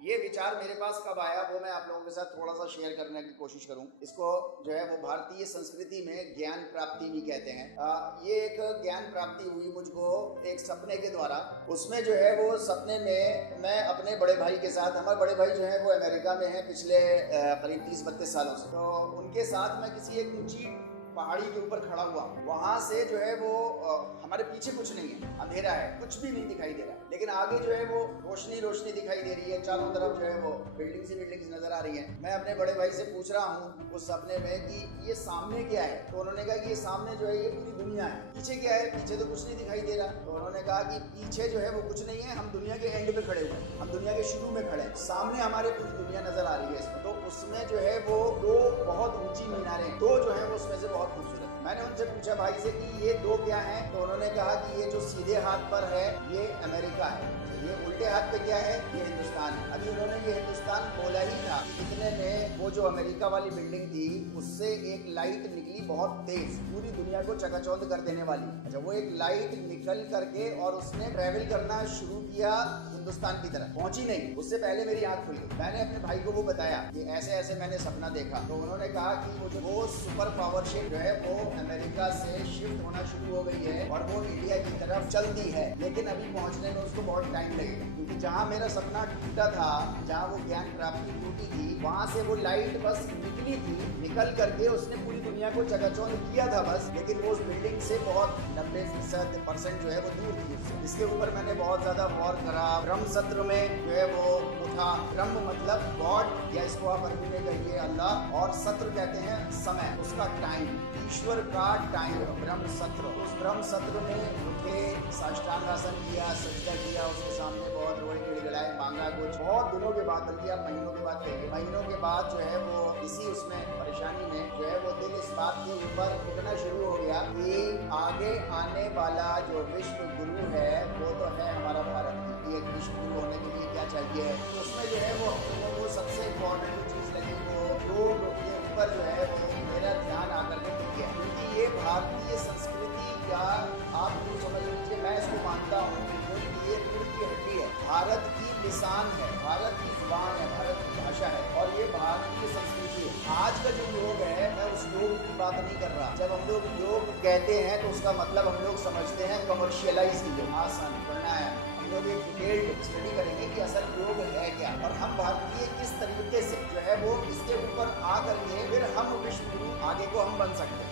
ये विचार मेरे पास कब आया वो मैं आप लोगों के साथ थोड़ा सा शेयर करने की कोशिश करूं। इसको जो है वो भारतीय संस्कृति में ज्ञान प्राप्ति भी कहते हैं। ये एक ज्ञान प्राप्ति हुई मुझको एक सपने के द्वारा। उसमें जो है वो सपने में मैं अपने बड़े भाई के साथ, हमारे बड़े भाई जो है वो अमेरिका में है पिछले करीब 30-32 सालों से, तो उनके साथ मैं किसी एक ऊंची पहाड़ी के ऊपर खड़ा हुआ। वहां से जो है वो हमारे पीछे कुछ नहीं है, अंधेरा है, कुछ भी नहीं दिखाई दे रहा है, लेकिन आगे जो है वो रोशनी रोशनी दिखाई दे रही है। चारों तरफ जो है वो बिल्डिंग्स ही बिल्डिंग्स नजर आ रही है। मैं अपने बड़े भाई से पूछ रहा हूँ उस सपने में कि ये सामने क्या है, तो उन्होंने कहा कि ये सामने जो है ये पूरी दुनिया है। पीछे क्या है? पीछे तो कुछ नहीं दिखाई दे रहा। तो उन्होंने कहा कि पीछे जो है वो कुछ नहीं है, हम दुनिया के एंड पे खड़े हुए हैं, हम दुनिया के शुरू में खड़े हैं, सामने हमारे पूरी दुनिया नजर आ रही है इसमें। तो उसमें जो है वो दो बहुत ऊंची मीनारें, दो जो है वो उसमें से बहुत खूबसूरत। मैंने उनसे पूछा भाई से कि ये दो क्या हैं, तो उन्होंने कहा कि ये जो सीधे हाथ पर है ये अमेरिका है, ये उल्टे हाथ पे क्या है, ये हिंदुस्तान है। अभी उन्होंने ये हिंदुस्तान बोला ही था, इतने में वो जो अमेरिका वाली बिल्डिंग थी उससे एक लाइट निकली बहुत तेज, पूरी दुनिया को चकाचौंध कर देने वाली। अच्छा, वो एक लाइट निकल करके और उसने ट्रेवल करना शुरू किया हिंदुस्तान की तरफ, पहुंची नहीं, उससे पहले मेरी आंख खुल गई। मैंने अपने भाई को वो बताया कि ऐसे ऐसे मैंने सपना देखा। तो उन्होंने कहा कि वो सुपर पावर शिप जो है वो अमेरिका से शिफ्ट होना शुरू हो गई है और वो इंडिया की तरफ चलती है, लेकिन अभी पहुंचने में उसको बहुत टाइम लगेगा, क्योंकि जहां मेरा सपना टूटा था, जहां वो ज्ञान प्राप्ति टूटी थी, वहां से वो लाइट बस निकली थी, निकल करके उसने पूरी दुनिया को चकाचौंध किया था बस, लेकिन वो उस बिल्डिंग से बहुत 90% जो है वो दूर थी उससे। इसके ऊपर मैंने बहुत ज्यादा गौर करा। ब्रह्म सत्र में जो है वो उठा। ब्रह्म मतलब गॉड, या इसको आप अरबी में कहिए अल्लाह, और सत्र कहते हैं समय, उसका टाइम, ईश्वर का टाइम, ब्रह्म सत्र। उस ब्रह्म सत्र में उठे, साष्टांग आसन किया, सजदा किया, उसके सामने बहुत रोए गिड़गिड़ाए, मांगा कुछ। बहुत दिनों के बाद, बल्कि आप महीनों के बाद कहिए, महीनों के बाद जो है वो इसी उसमें परेशानी में जो है वो दिल इस बात के ऊपर उठना शुरू हो गया कि आगे आने वाला जो विश्व गुरु है वो तो है हमारा भारत। एक विश्व गुरु होने के लिए क्या चाहिए, तो उसमें जो है वो सबसे इम्पोर्टेंट चीज़ लगी, वो योग के ऊपर जो है वो मेरा ध्यान आकर के टिक गया, क्योंकि ये भारतीय संस्कृति का आप जो समझ लीजिए, मैं इसको मानता हूँ कि ये दिल की हड्डी है, भारत की लिसान है, भारत की जुबान है, भारत की भाषा है, और ये भारतीय संस्कृति है। आज का जो योग है, मैं उस योग की बात नहीं कर रहा। जब हम लोग योग कहते हैं तो उसका मतलब हम लोग समझते हैं कमर्शियलाइज की योग, आसन, प्राणायाम। लोग एक डिटेल्ड स्टडी करेंगे कि असल योग है क्या, और हम भारतीय किस तरीके से जो है वो इसके ऊपर आ करके फिर हम विश्व गुरु आगे को हम बन सकते हैं।